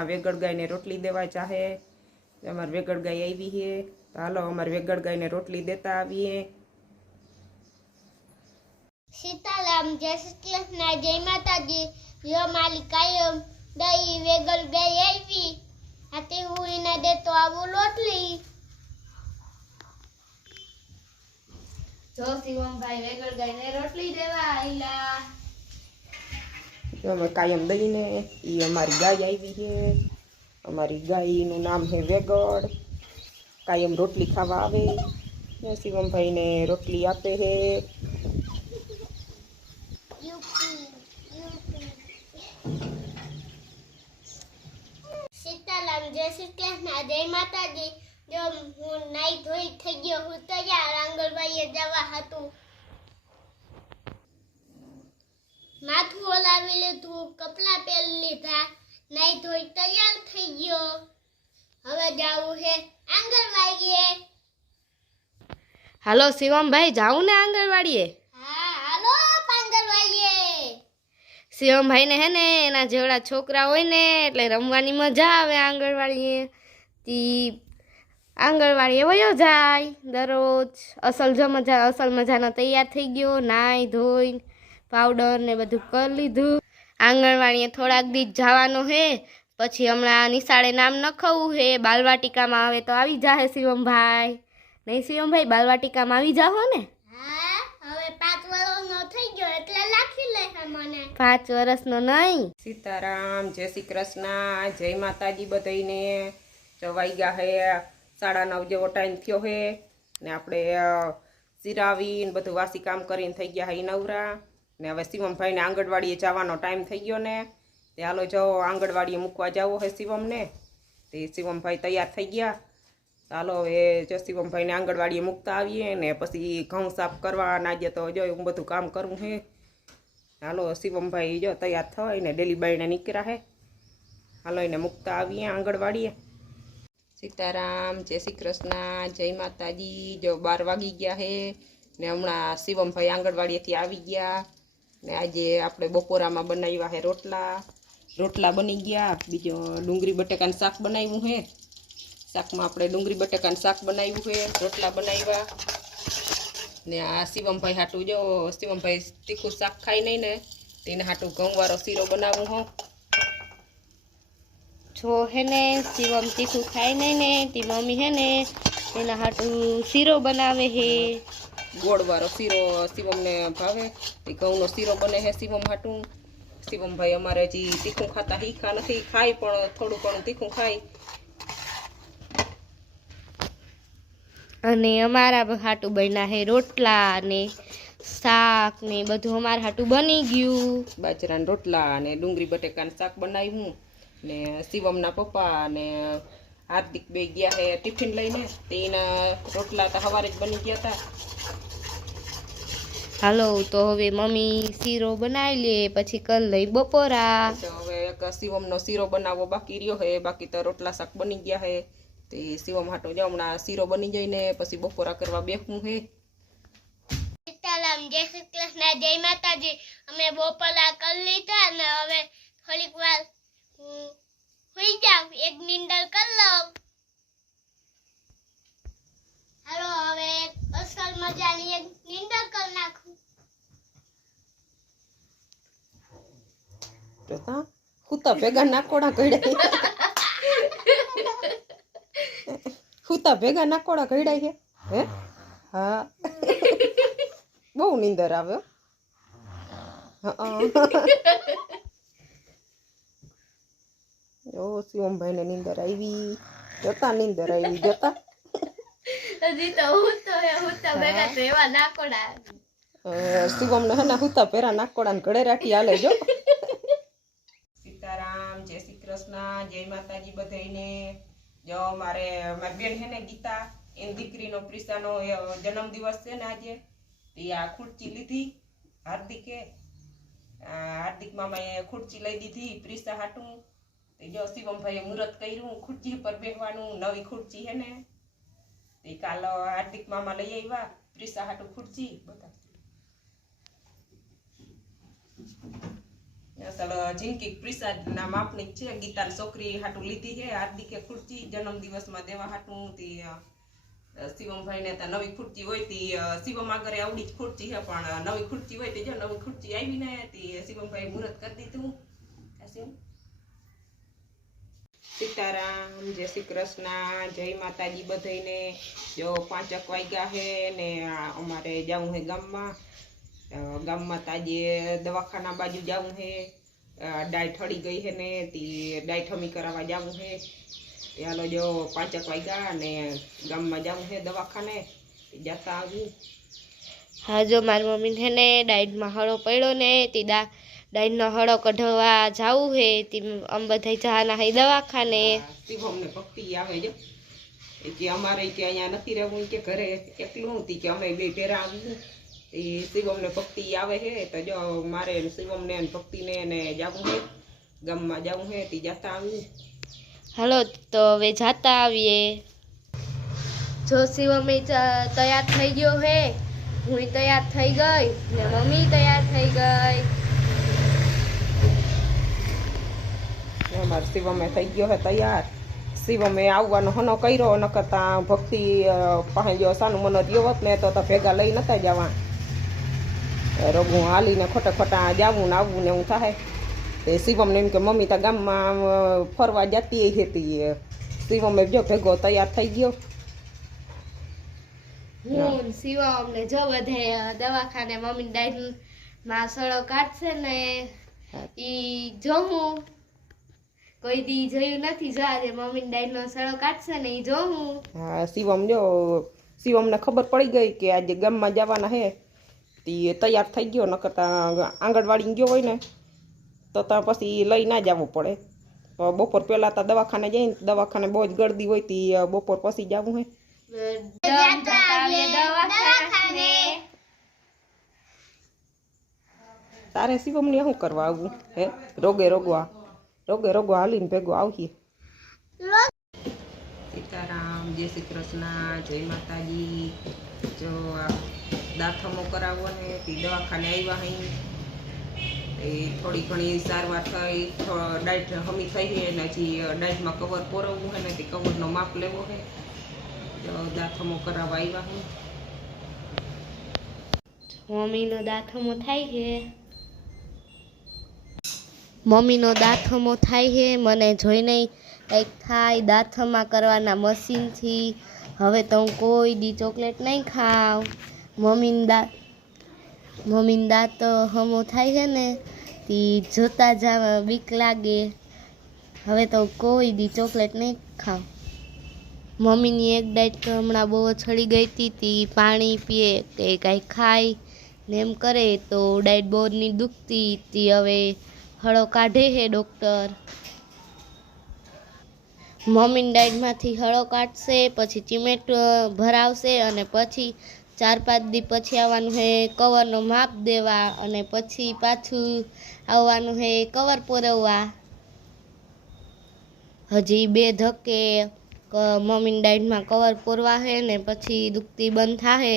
ને ભક્તિ હમણાં વેગડ ગાયને રોટલી દેવા ચાહે. અમારે વેગડ ગાય આવી છે તો હાલો અમારે વેગડ ગાયને રોટલી દેતા આવીએ. સીતારામ જય શ્રી કૃષ્ણ જય માતાજી. જો મારી કાયમ દઈ વેગલ ગઈ આવી. આથી હું એને દેતો આવું લોટલી જો શિવમભાઈ વેગળ ગાયને રોટલી દેવા આઈલા કાયમ દઈને એ અમારી ગાય આવી છે અમારી ગાયનું નામ છે વેગડ કાયમ રોટલી ખાવા આવે ને શિવમભાઈને રોટલી આપે છે સીતારામ જય શ્રી જય માતાજી જો હું નાઈ ધોઈ થઈ ગયો હું તૈયાર આંગણવાડીએ જવા હતું માથું ઓલાવી લીધું કપડાં પહેરી લીધા નાઈ ધોઈ તૈયાર થઈ ગયો. હવે જાવું છે આંગણવાડીએ. હાલો શિવમભાઈ જાઉં ને આંગણવાડીએ? હા હાલો આંગણવાડીએ. શિવમભાઈને હે ને એના જેવડા છોકરા હોય ને એટલે રમવાની મજા આવે આંગણવાડીએ. તી આંગણવાડીએ વયો જાય દરરોજ. અસલ જો મજા અસલ મજાનો તૈયાર થઈ ગયો નાઈ ધોઈ પાવડર ને બધું કરી લીધું. આંગણવાડીએ થોડાક દી જવાનું હે. પછી હમણાં નિશાળે નામ નખવું હે. બાલવાટિકામાં આવે તો આવી જાહે શિવમભાઈ. નહીં શિવમભાઈ બાલવાટિકામાં આવી જાહો ને? પાંચ વર્ષનો થઈ ગયો એટલે લાખી લે છે મને. પાંચ વર્ષનો નહીં. સીતારામ જય શ્રી કૃષ્ણ જય માતાજી બધાને જવાઈ ગયા હે. સાડા નવ જેવો ટાઈમ થયો હે. ને આપણે સિરાવીને બધું વાસી કામ કરીને થઈ ગયા હે નવરા. ને હવે શિવમભાઈને આંગણવાડીએ જવાનો ટાઈમ થઈ ગયો ને. તે હાલો જાઓ આંગણવાડીએ મૂકવા જાવો હે શિવમને. તે શિવમભાઈ તૈયાર થઈ ગયા. ચાલો હવે જો શિવમભાઈને આંગણવાડીએ મૂકતા આવીએ ને પછી ઘઉં સાફ કરવા નાજે તો જો હું બધું કામ કરવું હે. હાલો શિવમભાઈ જો તૈયાર થવાય ને ડેલી બાઈને નીકળ્યા હે. હાલો એને મૂકતા આવીએ આંગણવાડીએ. સીતારામ, જય શ્રી કૃષ્ણ, જય માતાજી. જો બાર વાગી ગયા હે ને હમણાં શિવમભાઈ આંગણવાડીએથી આવી ગયા. ને આજે આપણે બપોરામાં બનાવ્યા હે રોટલા. રોટલા બની ગયા, બીજો ડુંગળી બટેકાનું શાક બનાવ્યું હે. શાકમાં આપણે ડુંગળી બટેકાનું શાક બનાવ્યું છે રોટલા બનાવ્યા. ને આ શિવમભાઈ હાટું જો, શિવમભાઈ તીખું શાક ખાઈ નહીં ને, તેને હાટું ઘઉંવાળો શીરો બનાવવું હો. જો હે ને, શિવમ તીખું ખાય નહીં ને, તી મમ્મી હે ને એના હાટું શીરો બનાવે હે. ગોળવાળો શીરો શિવમને ભાવે. એ ઘઉંનો શીરો બને છે શિવમ હાટું. શિવમભાઈ અમારે હજી તીખું ખાતા હીખા નથી ખાય પણ થોડું ઘણું તીખું ખાય. અને અમારા હાટું બન્યા હે રોટલા ને શાક ને બધું. અમારા હાટું બની ગયું. બાજરાના રોટલા અને ડુંગળી બટેકાનું શાક બનાવ્યું ને શિવમના પપ્પા અને હાર્દિક બે ગયા હે ટિફિન લઈને તેના રોટલા તો સવારે જ બની ગયા હતા. હાલો તો હવે મમ્મી શીરો બનાવી લે પછી કલ લઈ બપોરા. તો હવે એક શિવમનો શીરો બનાવવો બાકી રહ્યો હે બાકી તો રોટલા શાક બની ગયા હે. તે શિવમ હાટો જો હમણાં શીરો બની જઈને પછી બપોરા કરવા બેસવું હે. જય શ્રી કૃષ્ણ જય માતાજી. અમે બપોરા કરી લીધા ને હવે થોડીક વાર સુઈ જાવ, એક નિંદર કરી લઉં. હાલો, હવે અસલ મજાની એક નિંદર કરી નાખું. જોતા હુતા ભેગા નાકોડા ઘડ્યા હુતા ભેગા નાકોડા ઘડ્યા છે હે? હા. બહુ નિંદર આવે હો. ઓ શિવમભાઈને નીંદર આવી જતા નીંદર આવી જતા હજી તો હું તો હું તો ભેગા રેવા નાકોડા શિવમને હે ને હુતા પેરા નાકોડા ને ઘડે રાખી હાલે જો સીતારામ જય શ્રી કૃષ્ણ જય માતાજી બધાઈને જો મારે મારી બેન છે ને ગીતા એની દીકરીનો પ્રિસાનો જન્મ દિવસ છે ને આજે તે આ ખુરચી લીધી હાર્દિકે આ હાર્દિક મામાએ ખુરચી લઈ દીધી પ્રિસા હાટું જો શિવમભાઈએ મુહૂર્ત કર્યું ખુરચી પર બેહવાનું, નવી ખુરચી હે ને? તે કાલ હાર્દિક મામા લઈ આવ્યા પ્રિસા હાટું ખુરચી બધા અસલ જિંદગી પ્રિસાદના માપની છે. ગીતાની છોકરી હાટું લીધી છે હાર્દિકે ખુરચી જન્મ દિવસમાં દેવા હાટું તી શિવમભાઈ ને નવી ખુરચી હોય તી શિવમ આગળ આવડી જ ખુરચી છે પણ નવી ખુરચી હોય તે, જો નવી ખુરચી આવી ને તે શિવમભાઈ મુહૂર્ત કરી દીધું. સીતારામ, જય શ્રી કૃષ્ણ, જય માતાજી બધાને જો પાંચક વાગ્યા હે ને અમારે જવું હે ગામમાં. ગામમાં તાજે દવાખાના બાજુ જવું હે. ડાય ઠળી ગઈ હે ને, તી ડાય ઠમી કરાવવા જવું હે. હાલો જો પાંચક વાગ્યા ને ગામમાં જવું હે દવાખાને. જતા આવ્યું હા, જો મારી મમ્મીને હે ને ડાયટમાં હળો પડ્યો ને, તે દા ડાયટનો હળો કઢવા જાવું હે તે આમ બધા જવાના હે દવાખાને શિવમને ભક્તિ આવે જો એ કે અમારે કે અહીંયા નથી રહેવું કે ઘરે એકલું હતી કે અમે બે ભેરા આવી એ શિવમને ભક્તિ આવે છે તો જો મારે ને શિવમને ને ભક્તિને ને જવું છે ગામમાં જવું છે તે જતા આવી હાલો તો હવે જાતા આવીએ જો શિવમે ચ- તૈયાર થઈ ગયો હે હું તૈયાર થઈ ગઈ ને મમ્મી તૈયાર થઈ ગઈ અમારે શિવમે થઈ ગયો હે તૈયાર. શિવમે આવવાનો હનો કર્યો ન કરતા ભક્તિ પાસે જો સાનું મનો રહ્યો હોત ને તો ભેગા લઈ નતા જવા રોગું હાલીને ખોટા ખોટા જાવું ને આવવું ને એવું થાય તે શિવમને એમ કે મમ્મી તા ગામમાં ફરવા જતી હતી શિવમે જો ભેગો તૈયાર થઈ ગયો. હું ને શિવમ ને જો બધે દવાખાને મમ્મી ડાયટમાં સળો કાઢશે ને ઈ જોઉં કોઈ દી જોયું નથી જો આજે મમ્મી ડાઈનો સળો કાઢશે ને એ જોઉં. હા શિવમ જો શિવમને ખબર પડી ગઈ કે આજે ગામમાં જવાના હે. તે તૈયાર થઈ ગયો ન કરતા આંગણવાડી ગયો હોય ને તો ત્યાં પછી લઈ ના જવું પડે. તો બપોર પહેલાં તો દવાખાને જઈને દવાખાને બહુ જ ગળદી હોય તી બપોર પછી જવું હે. તારે શિવમને શું કરવા આવું હે? રોગે રોગવા. રોગે રોગો હાલીને ભેગો આવીએ. સીતારામ જય શ્રી કૃષ્ણ જય માતાજી. જો દાથમો દાખમો કરાવવો ને તે દવાખાને આવ્યા અહીં એ થોડી ઘણી સારવાર થઈ ડાયટ હમી થઈ છે ને હજી ડાયટમાં કવર પોરવવું હે ને તે કવરનો માપ લેવો છે જો દાખમો કરાવવા આવ્યા હું મમ્મીનો દાથમો થાય છે મમ્મીનો દાથમો થાય છે મને જોઈને કંઈક થાય. દાંતમાં કરવાના મશીનથી. હવે તો હું કોઈ દી ચોકલેટ નહીં ખાવ મમ્મીને દાંત મમ્મીને દાંત હમો થાય છે ને, તે જોતા જ બીક લાગે. હવે તો કોઈ દી ચોકલેટ નહીં ખાવ મમ્મીની એક ડાયટ તો હમણાં બહુ છડી ગઈ હતી, તી પાણી પીએ કે કાંઈ ખાય ને એમ કરે તો ડાયટ બોરની દુખતી. તી હવે હળો કાઢે હે ડૉક્ટર. મમ્મી ડાયટમાંથી હળો કાઢશે, પછી ચીમેટ ભરાવશે અને પછી ચાર પાંચ દી પછી આવવાનું હે કવરનો માપ દેવા અને પછી પાછું આવવાનું હે કવર પોરવવા. હજી બે ધક્કે મમ્મી મમ્મીની કવર પૂરવા હે ને પછી દુખતી બંધ થાહે.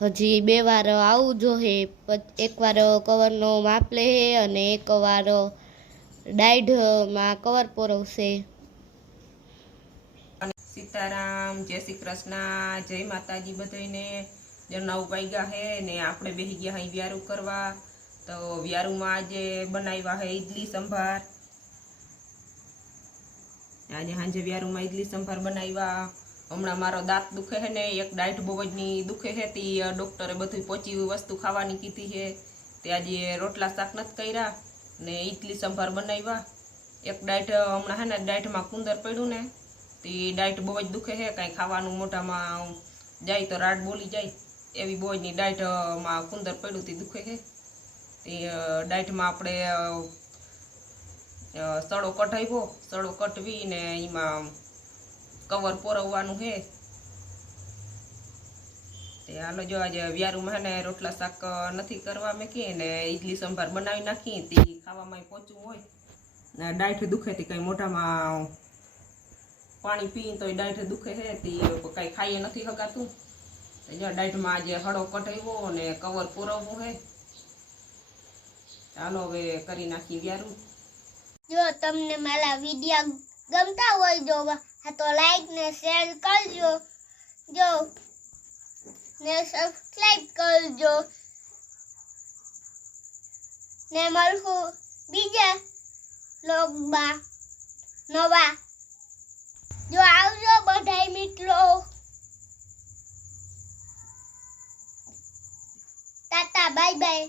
હજી બે વાર આવું જોઈએ એકવાર કવરનો માપ લે હે અને એકવાર ડાયટમાં કવર પોરવશે. સીતારામ, જય શ્રી કૃષ્ણ, જય માતાજી બધાને જો નવ ગયા હે ને આપણે બેસી ગયા અહીં વ્યારું કરવા. તો વ્યારુમાં આજે બનાવ્યા હે ઈડલી સંભાર. આજે સાંજે વ્યારુમાં ઈડલી સંભાર બનાવ્યા. હમણાં મારો દાંત દુખે છે ને, એક ડાયટ બોવજની દુખે છે. તે ડૉક્ટરે બધું પોચી વસ્તુ ખાવાની કીધી છે. તે આજે રોટલા શાક નથી કર્યા ને ઈડલી સંભાર બનાવ્યા. એક ડાયટ હમણાં હે ને ડાયટમાં કુંદર પડ્યું ને, તે ડાયટ બહુ જ દુખે છે. કાંઈ ખાવાનું મોઢામાં જાય તો રાડ બોલી જાય. એવી બહુ ડાયટમાં કુંદર પડ્યું તે દુખે છે. તે ડાયટમાં આપણે સડો કઢાવ્યો. સડો કટવી ને એમાં કવર પોરવવાનું છે હાલો જો આજે વ્યારુમાં ને રોટલા શાક નથી કરવા મેકી ને ઈડલી સંભાર બનાવી નાખીએ તે ખાવામાં પોચું હોય. ને ડાયઠ દુખે તે કંઈ મોઢામાં પાણી પીને તો ડાયઠ દુખે છે તે કાંઈ ખાઈએ નથી હગાતું. જો ડાયટમાં આજે હળો કઢાવ્યો ને કવર પુરવવું છે ચાલો હવે કરી નાખીએ વ્યારું. જો તમને મારા વીડિયો ગમતા હોય જો તો લાઈક ને શેર કરજો. જો, ને સબસ્ક્રાઈબ કરજો. ને મળશું બીજા લોગમાં નવા. જો, આવજો બધાય મિત્રો. Tata bye bye